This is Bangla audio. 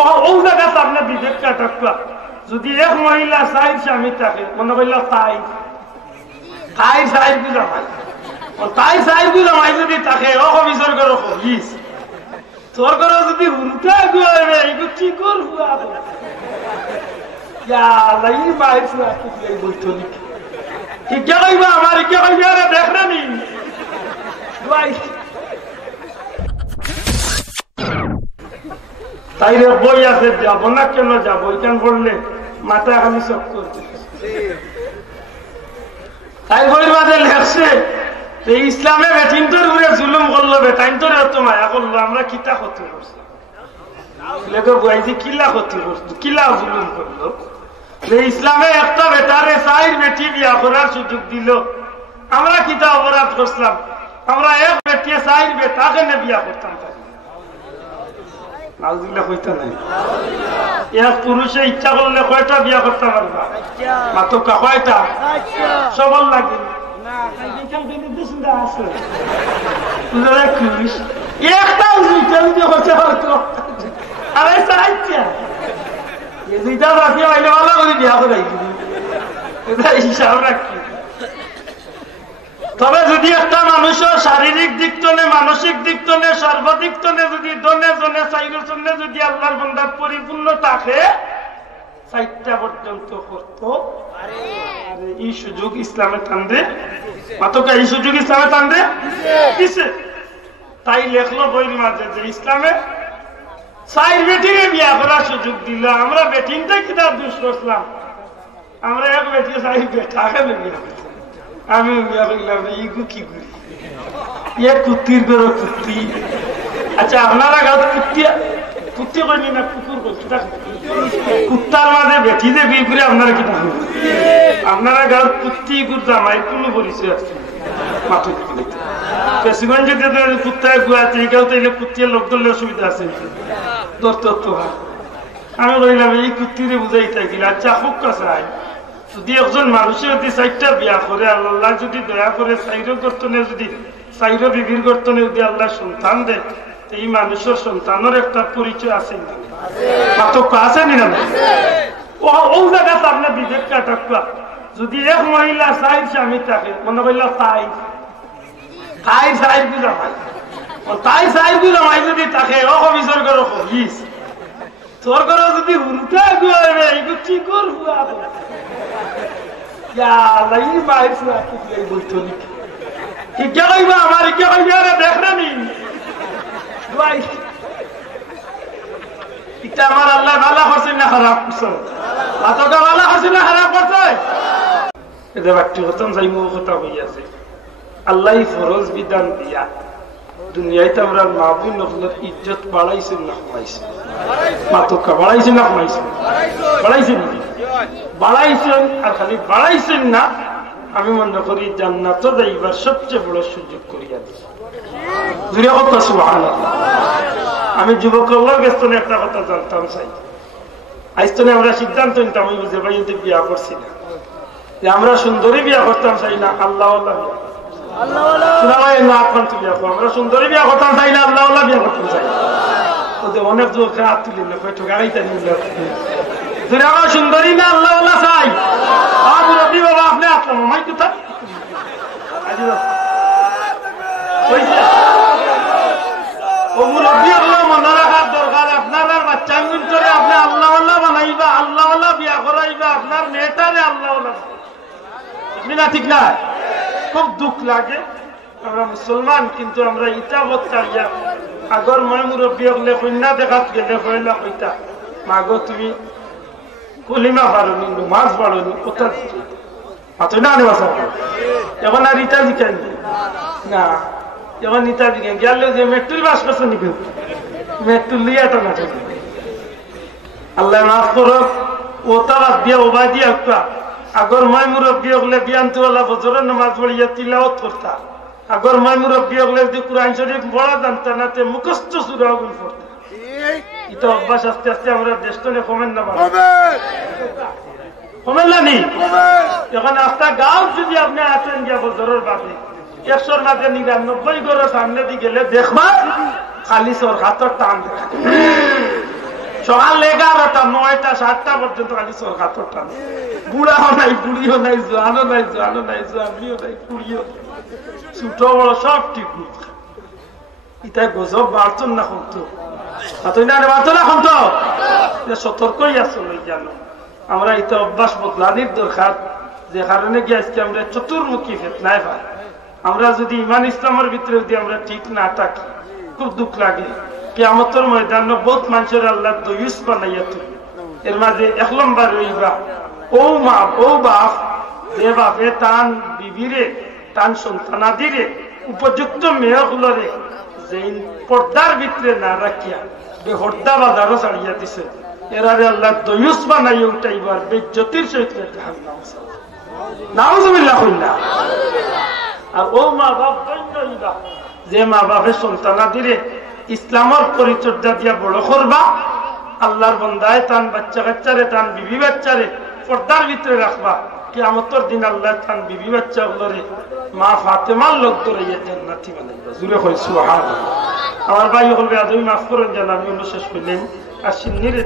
ও জায়গা সামনে বিবেক কাটা যদি এক মহিলা সাইড স্বামী থাকে মনে করল তাই তাই সাইড গুলা ভাই তাই সাইড গুলা ভাই যদি থাকে ও অফিসর করো অফিস তোর করো যদি উল্টা গুয়াবে এগুলো কি করবো আমার কে দেখ না নি তাই রে বই আছে যাবো না কেন যাবো এখান বললে মাথা খালি সব করছে তাই বইয়ের মাঝে লেখছে ইসলামে বেটিনটোর উপরে জুলুম করলো বেটাইনটোর এত মায়া করলো আমরা কিতা ক্ষতি করছি লেখক বইছি কিলা ক্ষতি করছো কিলা জুলুম করলো যে ইসলামে একটা বেটারে চাই বেটি বিয়া করার সুযোগ দিল আমরা কিতা অপরাধ করছিলাম আমরা এক বেটিয়ে চাই বেটাকে নে বিয়া করতাম এক পুরুষে ইচ্ছা করলে কয়টা বিয়া করতে পারবা মাত্র কয়টা সবল লাগে তবে যদি একটা মানুষের শারীরিক দিক টনে মানসিক দিক টনে সর্বদিক টনে যদি দনে জনে চাইরচনে যদি আল্লাহর বান্দা পরিপূর্ণ থাকে 4টা পর্যন্ত করতো এই সুযোগ ইসলামে টানবে মাতকা এই সুযোগ ইসলামে টানবে কিসে তাই লেখলো বইয়ের মাঝে যে ইসলামে চাই বেটিরে বিয়া করার সুযোগ দিল আমরা বেটিনটা কিতাব দুষ করছিলাম আমরা এক বেটি চাই বেটাকে বিয়া করতাম আমি বিয়া করলাম ইগু কি করি ইয়ে কুত্তির করো কুত্তি আচ্ছা আপনারা গাঁত কুত্তি করিনি না কুকুর করছি কুত্তার মাঝে বেঠি যে বিয়ে করে আপনারা কি আপনারা গাঁত কুত্তি কুত্তা মাই কোনো পরিচয় আছে মাত্র পেশিগঞ্জ কুত্তায় গুয়াতে এগাও তাইলে কুত্তির লোক ধরলে অসুবিধা আছে দত্ত আমি বললাম এই কুত্তিরে বুঝাই থাকিল আচ্ছা খুব কাছে আয় যদি একজন মানুষের যদি 4টা বিয়া করে আল্লাহ যদি দয়া করে চাইরো গর্তনে যদি চাইরো বিবির গর্তনে যদি আল্লাহ সন্তান দেয় এই মানুষের সন্তানের একটা পরিচয় আছে পার্থক্য আছে নি না ও জায়গা সামনে বিবেক কাটা যদি এক মহিলা সাইড স্বামী থাকে মনে করল তাই তাই সাইড গুলা ভাই তাই সাইড গুলা ভাই যদি থাকে ও অফিসর করো অফিস তোর করো যদি উল্টা গুয়াবে এগুলো কি করবো আমার কে দেখ না নি আমার আল্লাহ ভালো করছেন না খারাপ করছেন ভালো করছেন না খারাপ করছে এটা ব্যক্তিগতম যাইব কথা হইয়াছে আল্লাহ ফরজ বিধান দিয়া দুনিয়াতে আমরা মাহবুব নফলের ইজ্জত বাড়াইছেন না কমাইছেন মাতকা বাড়াইছেন না কমাইছেন বাড়াইছেন বাড়াইছেন আর খালি বাড়াইছেন না আমি মনে করি জান্নাত যাইবার সবচেয়ে বড় সুযোগ করিয়া দিচ্ছি আমি যুবকদের বেস্তনে একটা কথা জানতাম চাই আইস্তনে আমরা সিদ্ধান্ত নিতাম ওই বুঝে ভাই বিয়া করছি না যে আমরা সুন্দরী বিয়া করতাম চাই না আল্লাহ আমরা সুন্দরী বিয়া করতাম চাই না আল্লাহ বিয়া করতাম চাই অনেক যুবক হাত তুলিলে ঠোকাইতে আমার সুন্দরী না আল্লাহ চাই বাবা আপনি আসলাম মাই কোথা মনে রাখার দরকার আপনার বাচ্চা মিনিটরে আপনি আল্লাহ বানাইবা আল্লাহ বিয়া করাইবা আপনার মেয়েটারে আল্লাহ ঠিক না খুব দুঃখ লাগে আমরা মুসলমান কিন্তু আমরা ইটা বত্তাইয়া আগর মই মুরব্বী হলে কন্যা দেখাত গেলে হইলা কইতা মাগো তুমি কলিমা পারোনি নমাজ পারোনি কোথা মাত্র না আনে বাসা এখন আর ইটা জিকাই না এখন ইটা জিকাই গেলে যে মেট্রুল বাস করছে নিবে মেট্রুল লিয়া তো না আল্লাহ মাফ করো ওটা বাদ দিয়া ওবা দিয়া একটা আগর মই মুরব্বী হলে বিয়ান্তওয়ালা বজরের নামাজ পড়িয়া তিলাওয়াত করতা আগর মই মুরব্বী হলে যদি কুরআন শরীফ পড়া জানতা না তে মুখস্থ সূরা গুল পড়তা এটা অভ্যাস আস্তে আস্তে আমরা দেশতনে কমেন না কমেন না নি এখন আস্তা গাঁও যদি আপনি আসেন গিয়া বজরের বাদে 100-র মাঝে 99 ঘরের সামনে দিয়ে গেলে দেখবা খালি সর হাতর টান সকাল 11টা 9টা 7টা পর্যন্ত খালি সরকার টান, বুড়াও নাই বুড়িও নাই জোয়ানও নাই জোয়ানও নাই জোয়ানিও নাই কুড়িও ছোট বড় সব ঠিক এটা গজব বাড়তন না হতো বাড়তো না হতো সতর্কই আসলে জানো আমরা এটা অভ্যাস বদলানির দরকার, যে কারণে গিয়ে আজকে আমরা চতুর্মুখী ফেতনায় পাই। আমরা যদি ইমান ইসলামের ভিতরে যদি আমরা ঠিক না থাকি খুব দুঃখ লাগে। কিয়ামতের ময়দান বহুত মানুষের আল্লাহ দয়ুস বানাইয়া তুই, এর মাঝে 1 নম্বর রইবা ও মা ও বাপ, যে বাপে তান বিবিরে তান সন্তানাদিরে উপযুক্ত মেয়গুলোরে যে পর্দার ভিতরে না রাখিয়া বেহর্দা বাজারও ছাড়িয়া দিছে, এরারে আল্লাহ দয়ুস বানাইয়া উঠাইবার বেজ্জতির সহিত নাউজুবিল্লাহ কইলা। আর ও মা বাপ দৈন্যইবা, যে মা বাপের সন্তানাদিরে ইসলামের পরিচর্যা দিয়া বড় করবা, আল্লাহর বন্দায় তান বাচ্চা কাচ্চারে তান বিবি বাচ্চারে পর্দার ভিতরে রাখবা, কিয়ামতের দিন আল্লাহ তান বিবি বাচ্চা গুলোরে মা ফাতেমার লোক ধরে জান্নাতি বানাইবা। জুড়ে কই সুবহানাল্লাহ। আমার ভাই হল বেয়াদবি মাফ করেন, জান আমি শেষ করলাম আর সিন্নিরে